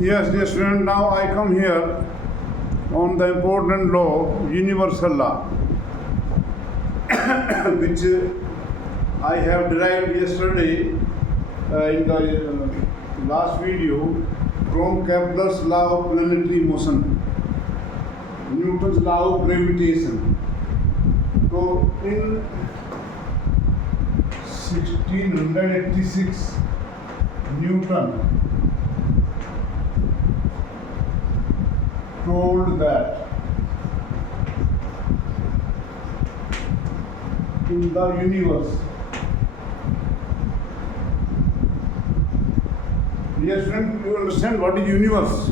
Yes, dear student, now I come here on the important law, universal law, which I have derived yesterday in the last video from Kepler's law of planetary motion, Newton's law of gravitation. So in 1686, Newton told that in the universe, yes, friend, you understand what is universe?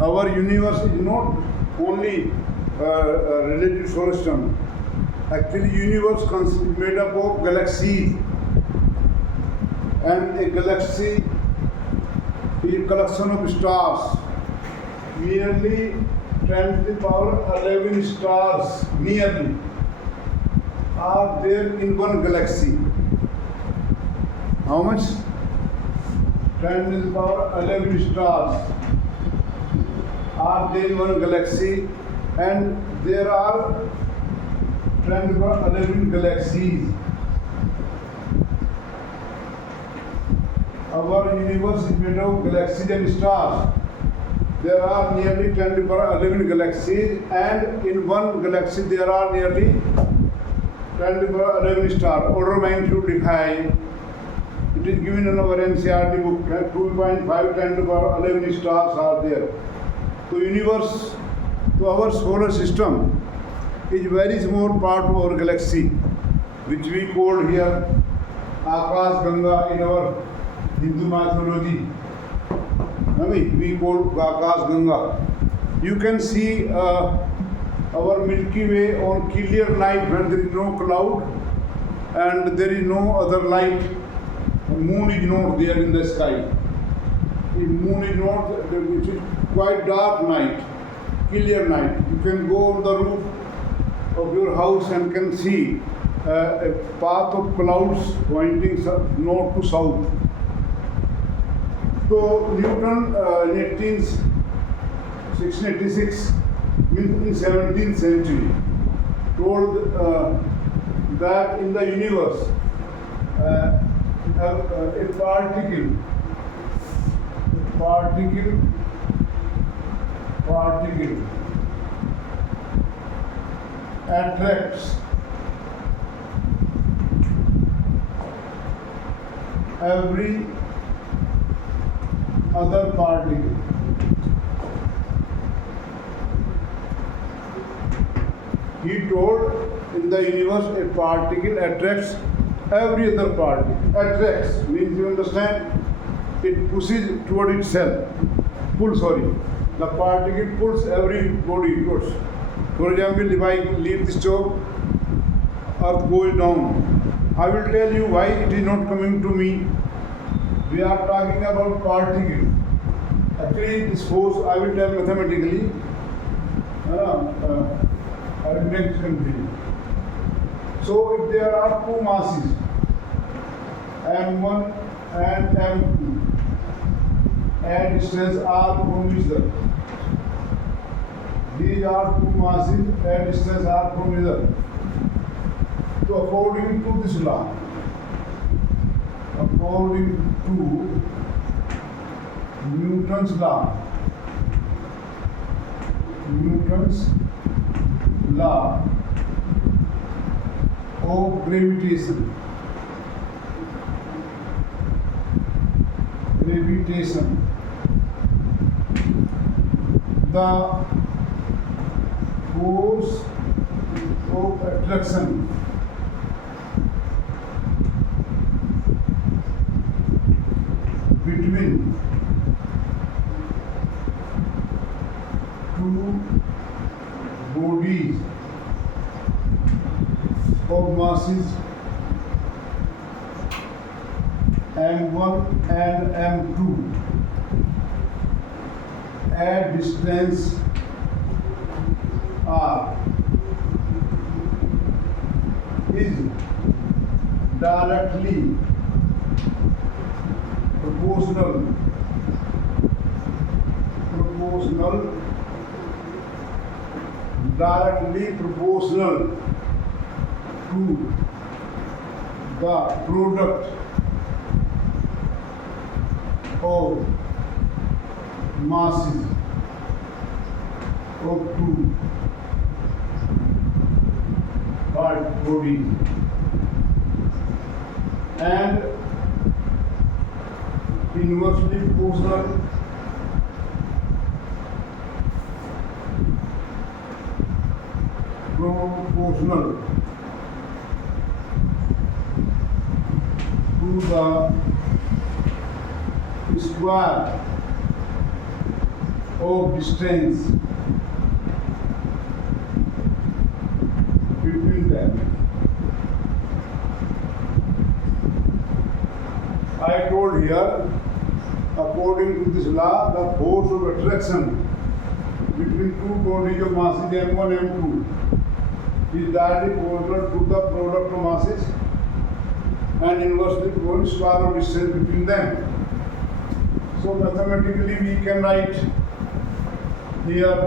Our universe is not only related to solar system. Actually, universe is made up of galaxies, and a galaxy is a collection of stars. Nearly 10 to the power 11 stars nearly are there in one galaxy. How much? 10 to the power 11 stars are there in one galaxy, and there are 10 to the power 11 galaxies. Our universe is made of galaxies and stars. There are nearly 10 to the power 11 galaxies, and in one galaxy there are nearly 10 to the power 11 stars. Order of magnitude high. It is given in our NCERT book. 2.5 10 to the power 11 stars are there. So universe, to our solar system, is very small part of our galaxy, which we call here Akash Ganga in our Hindu mythology. We call Akash Ganga. You can see our Milky Way on clear night when there is no cloud and there is no other light. The moon is not there in the sky. The moon is not, it is quite dark night, clear night. You can go on the roof of your house and can see a path of clouds pointing north to south. So Newton in 1686, in 17th century, told that in the universe a particle attracts every other particle. He told in the universe a particle attracts every other particle. Attracts means, you understand, it pushes toward itself. The particle pulls everybody towards. For example, if I leave this job, Earth goes down. I will tell you why it is not coming to me. We are talking about particle. Actually, this force I will tell mathematically. I will make it confusing. So, if there are two masses, M1 and M2, at distance r from each other. These are two masses at distance r from each other. So, according to this law, according to Newton's law of gravitation, the force of attraction between two bodies of masses M1 and M2 at distance R is directly proportional directly proportional to the product of masses of two hard bodies and inversely proportional to the square of distance between them. I told here, according to this law, the force of attraction between two bodies of masses m1 and m2 is directly proportional to the product of masses and inversely proportional square of distance between them. So mathematically we can write here,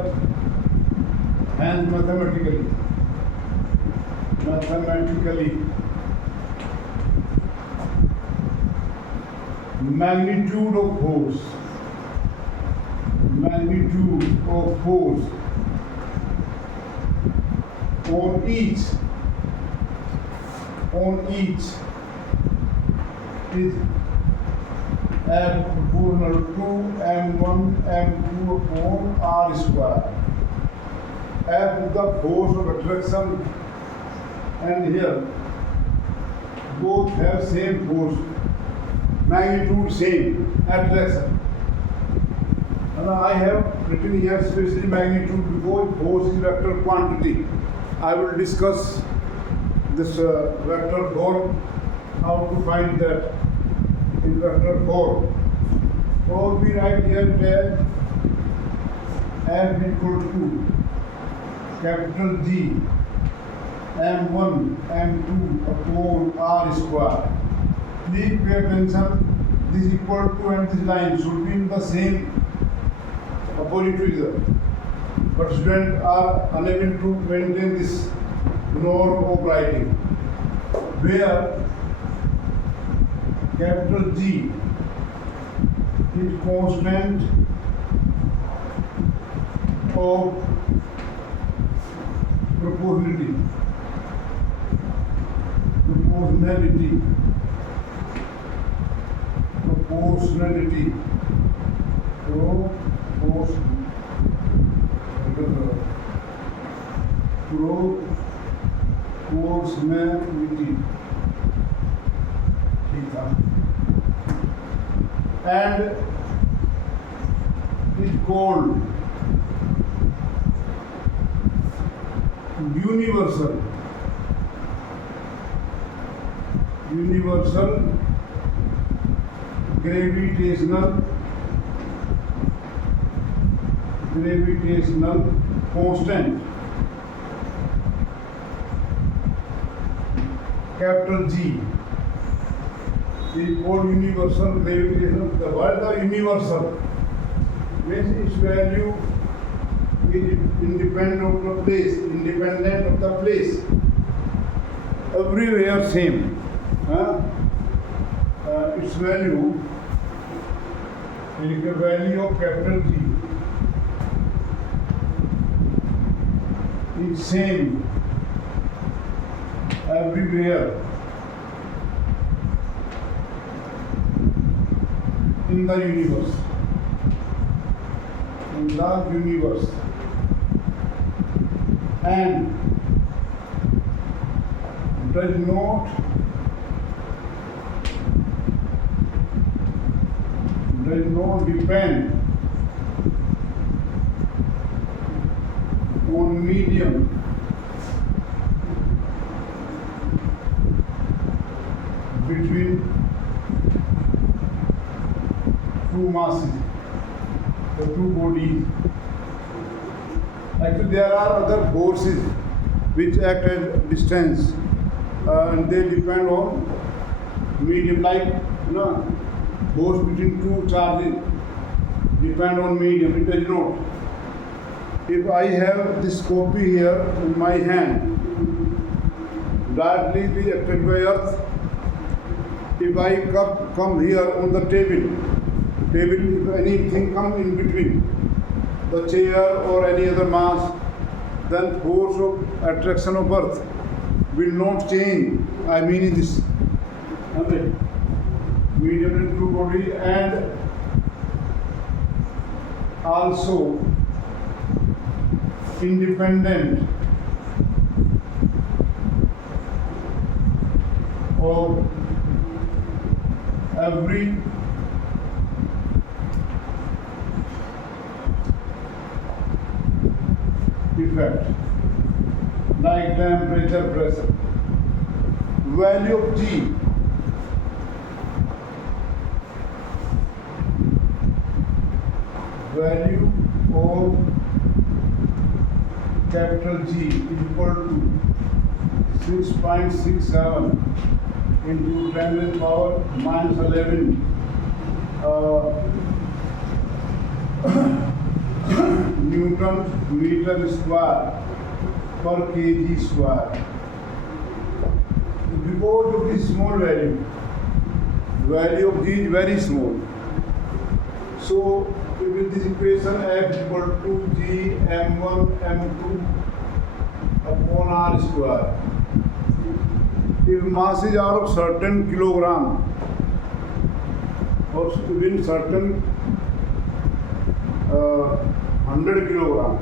and mathematically magnitude of force on each is F proportional to m1 m2 upon r square. F is the force of attraction, and here both have same force, magnitude same, attraction. And I have written here specially magnitude because force is vector quantity. I will discuss this vector form, how to find that in vector form. So we write here that F equal to capital G m1 m2 upon r square. Please pay attention, this equal to and this line should be in the same opposite to each other. But students are unable to maintain this norm of writing, where capital G is constant of proportionality and is called universal gravitational constant, capital G is called universal gravitational. The word the universal means its value is independent of the place, everywhere same. Its value is the value of capital G is same everywhere in the universe. And does not depend on medium between two masses, the two bodies. Actually, there are other forces which act at distance, and they depend on medium, like force between two charges. depend on medium. It does not. If I have this copy here in my hand, directly be affected by earth. If I come here on the table, if anything come in between, the chair or any other mass, then force of attraction of earth will not change. I mean in this. Okay. Medium and true body, and also independent of every effect like temperature, pressure. Value of G. Value of capital G equal to 6.67 into 10 to the power minus 11 Newton meter square per kg square. Because of this small value of G is very small. So with this equation F equal to G m1 m2 upon r square. If masses are of certain kilogram or within certain 100 kilogram,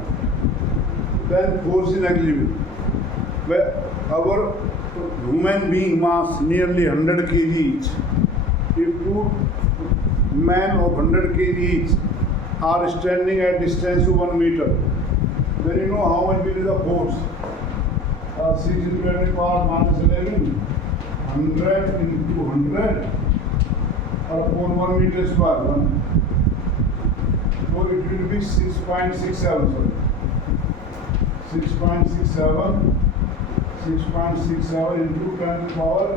then force is negligible. Where our human being mass nearly 100 kg each. If two men of 100 kg each are standing at distance of 1 meter, then you know how much will be the force. 6 into 10 to the power minus 11, 100 into 100 upon 1 meter square. So it will be 6.67. Sorry. 6.67 into 10 to the power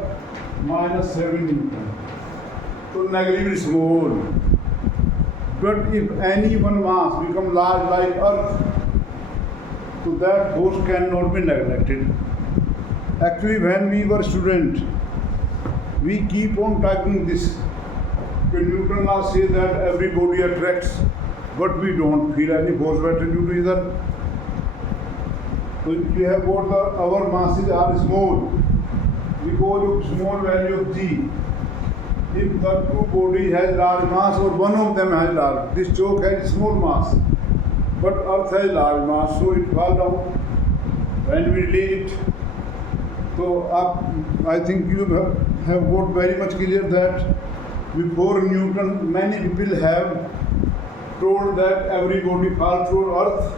minus 7 Newton. So negligible small. But if any one mass become large like Earth, so that force cannot be neglected. Actually, when we were students, we keep on typing this. Newton now say that every body attracts, but we don't feel any force of attribute either. So we have got our masses are small because of small value of G. If the two body has large mass or one of them has large, this choke has small mass, but Earth has large mass, so it falls down when we lay it. So I think you have got very much clear that before Newton, many people have told that every body falls through Earth,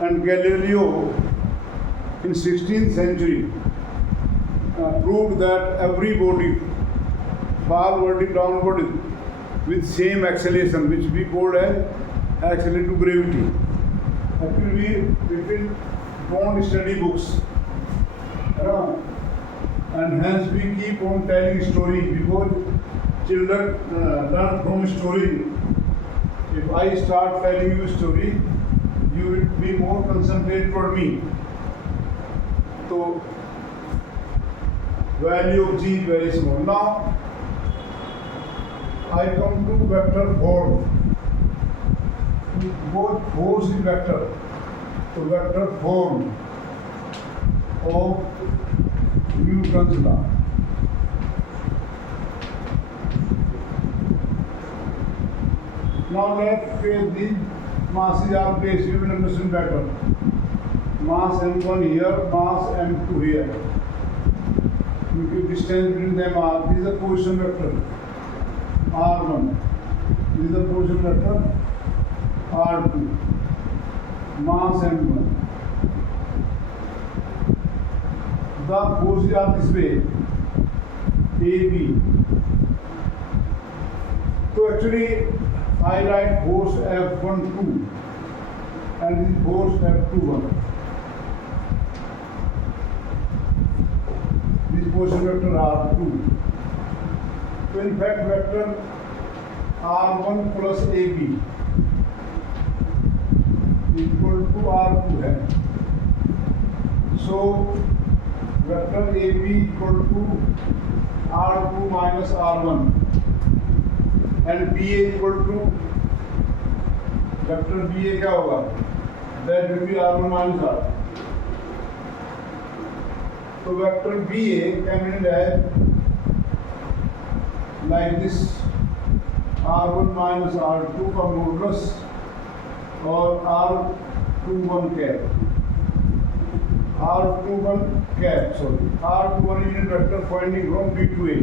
and Galileo in 16th century proved that every body forward downward with same acceleration, which we call as acceleration to gravity. Actually, people don't study books, and hence we keep on telling stories because children learn from story. If I start telling you a story, you will be more concentrated for me. So value of G is very small. Now I come to vector form. Both force is vector. So vector form of Newton's law. Now let's say these masses are placed, you will understand better. Mass m1 here, mass m2 here. The distance between them are, this is the position vector r1. This is the position vector r2. Mass m1. The forces are this way, AB. So actually, I write force F12 and this force F21. This position vector R2. So in fact, vector R1 plus AB equal to R2 है. So vector AB equal to R2 minus R1 and BA equal to vector BA क्या होगा? That will be R1 minus R. So vector BA can be written like this: R1 minus R2 का modulus और R21 cap. R21 unit vector pointing from B to A.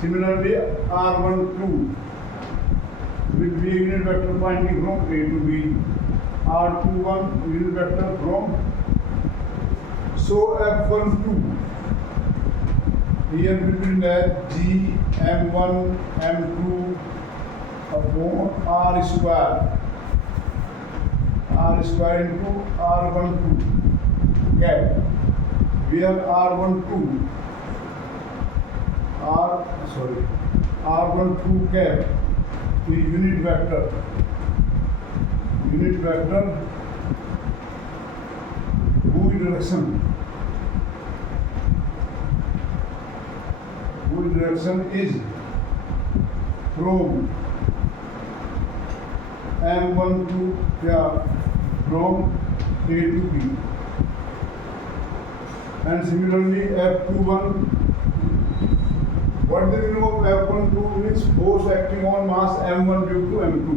Similarly, R12 will be a unit vector pointing from A to B. R21 unit vector from. So F12 here will be that G M1 M2 upon R square into R12 cap. We have R12 cap is unit vector whose direction is from M1 to from A to B. And similarly F21, what do we know of F12 means force acting on mass M1 due to M2.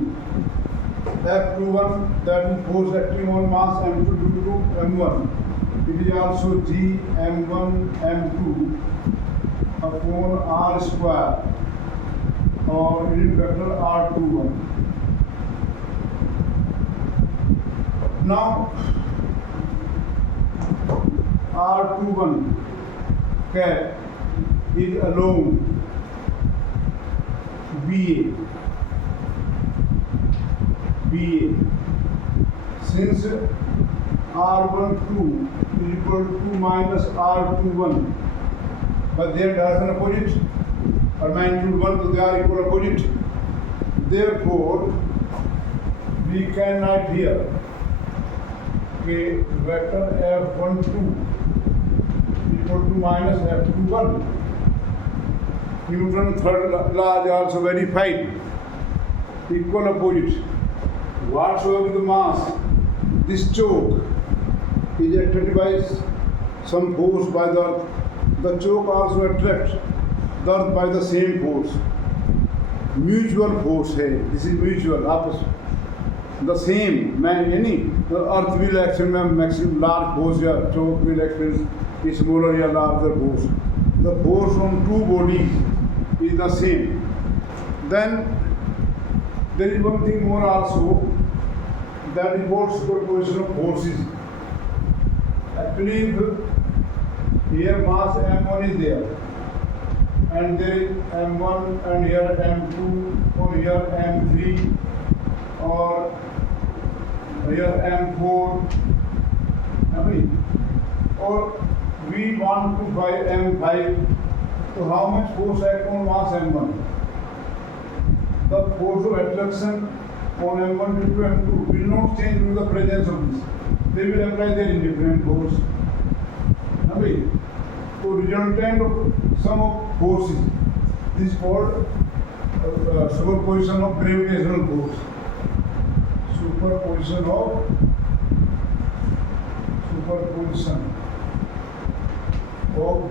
F21, that is force acting on mass M2 due to M1. It is also G M1 M2 upon R square or unit vector R21. Now R21 cap is along BA. Since R12 is equal to minus R21, but there does an opposite, or magnitude 1, so they are equal opposite. Therefore, we can write here vector F12 equal to minus F21. Newton's third law is also verified. Equal opposite. Whatsoever the mass, this choke is attracted by some force by the earth. The choke also attracts the earth by the same force. Mutual force है. This is mutual. आपस the same. The earth will experience maximum large force या choke will experience smaller या larger force. The force on two bodies is the same. Then there is one thing more also, that involves superposition of forces. Actually, here mass M1 is there, and there is M1, and here M2, or here M3, or here M4, or we want to buy M5. So how much force act on mass M1? The force of attraction on M1 due to M2 will not change due to the presence of this. They will apply their indifferent force. So resultant of sum of forces, this is called superposition of gravitational force. Superposition of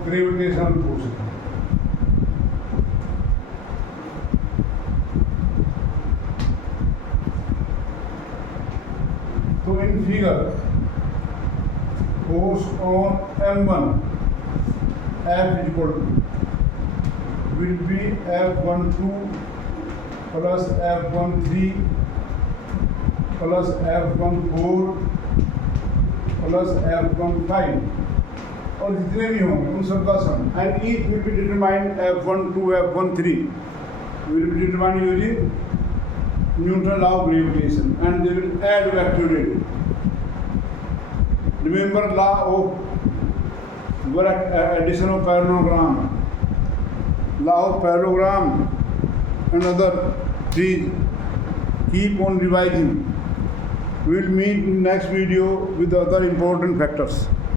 gravitational forces. So in figure, force on M1 F is equal to will be F12 plus F13 plus F14 plus F15 और जितने भी होंगे उन सबका सम, and each will be determined F12 F13 will be determined using Newton's law of gravitation, and they will add vectorially. Remember law of addition of parallelogram, law of parallelogram and other Please keep on revising. We will meet in next video with other important factors.